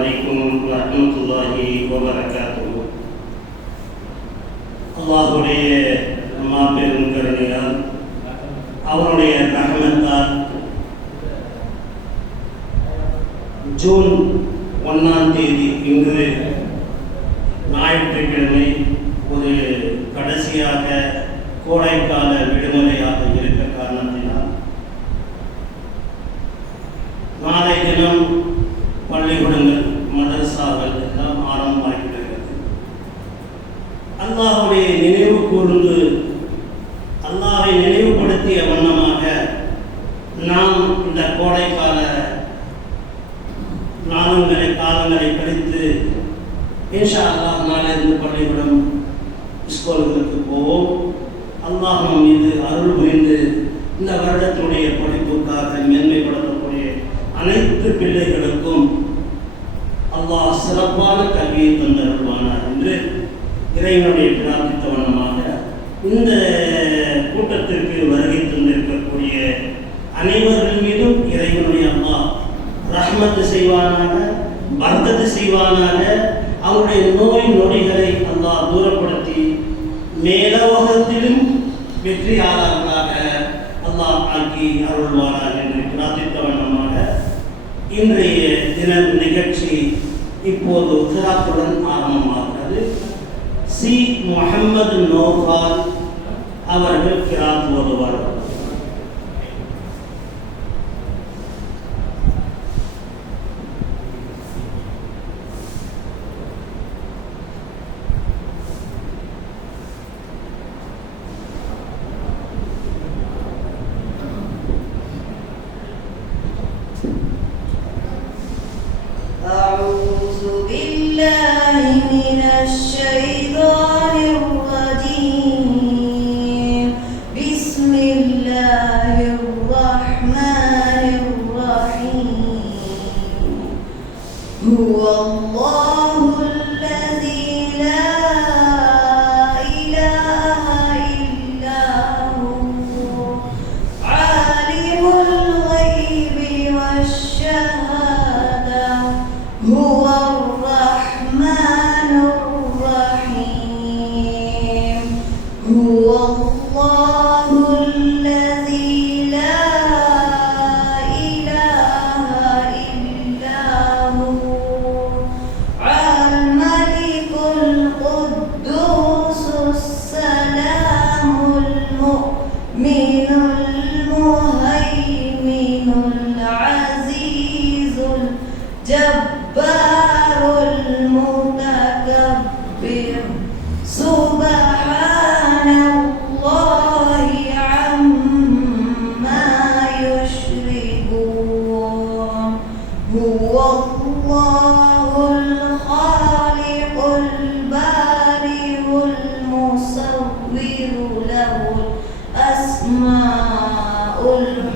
عليكم ورحمة الله وبركاته அல்லாஹுடைய மாபெரும் கருணையால் அவருடைய ரஹமத்தால் ஜூன் ஒன்றாம் தேதி இன்று ஞாயிற்றுக்கிழமை ஒரு கடைசியாக கோடைக்கால விடுமுறையாக இருக்க காரணத்தினால் நாளை தினம் அல்லாஹுடைய நினைவு கூர்ந்து அல்லாஹை நினைவுபடுத்திய வண்ணமாக நாம் இந்த கோடைக்கால நாளங்களை காலங்களை கழித்து ஏஷா அல்லாஹ் நாளிலிருந்து பள்ளிக்கூடம் ஸ்கூல்களுக்கு போவோம். அல்லாஹ் நம் மீது அருள் புரிந்து இந்த வருடத்துடைய படிப்புக்காக மேன்மைப்படுத்தக்கூடிய அனைத்து பிள்ளைகளுக்கும் அல்லாஹ் சிறப்பான கல்வியை தந்தருள்வானார் என்று இறைவனுடைய பிரார்த்தித்த வண்ணமாக இந்த கூட்டத்திற்கு வருகை தந்திருக்கக்கூடிய அனைவர்கள் மீதும் இறைவனுடைய அம்மா ரஹ்மத்து செய்வானாக பர்க்கத்து செய்வானாக அவருடைய நோய் நொடிகளை அல்லா தூரப்படுத்தி மேலோகத்திலும் வெற்றியாளர்களாக அல்லாஹ் ஆக்கி அருள்வானார் என்று பிரார்த்தித்த வண்ணமாக இன்றைய தின நிகழ்ச்சி இப்போது உத்தராத்துடன் ஆரம்பமாகிறது. சி முகமது நோஃபால் அவர்கள் கிராத் ஓதுவார்கள் أعوذ بالله من الشيطان هو الله